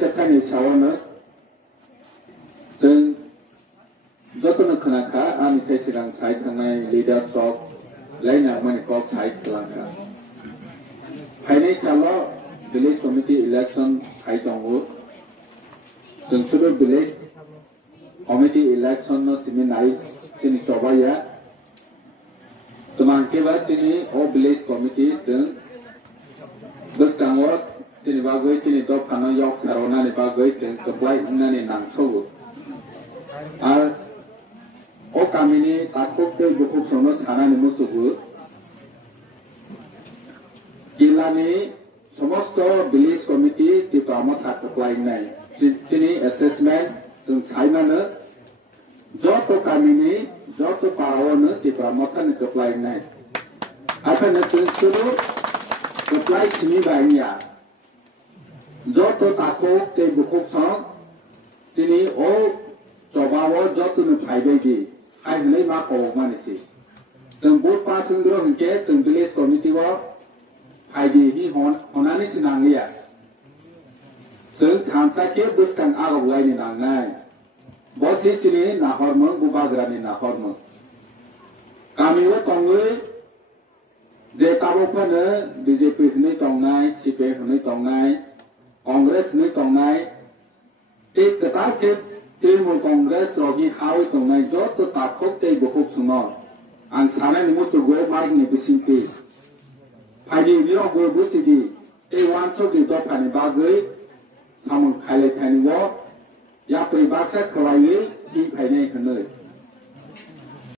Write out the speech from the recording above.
chapani sawana jeng jotono khanaka ami sai sirang sai thangnai leaders of laina mani kok sai thlangka phainai chalo village committee election hai tongo jeng sudo village committee election no siminai sini chobaya tumang ke ba sini o village committee jeng bus kangwas sini bagoi sini top kano yok sarona ni bagoi jeng keplai nani nang chogu ar o kamini takuk te bukuk sono sana ni musugu ilani somosto village committee Tipra motha keplai nai sini assessment jeng saimana joto kamini joto parawon Tipra motha ni keplai nai apa na jeng suru keplai sini banya joto takuk te bukuk sono sini o cobawo joto nu phaibegi hai hnai ma ko manisi jeng bot pa sungro hingke jeng village committee wa phaibi hi honani sinanglia jeng thamsa ke buskang agok lai ni nangnai bosi sini nahormong bubagrani nahormong kami wa tongoi je tabo phane BJP hnai tongnai CPI hnai tongnai Congress hnai tongnai tik kata ke Timur Kongres rogi hawi tongnai joto takok te bukuk suno ang sana ni mutu gue baik ni bisinti pagi biro gue busidi wan so di top ani bagai samung khale thani wo ya pribasa khawai di phaine khnoi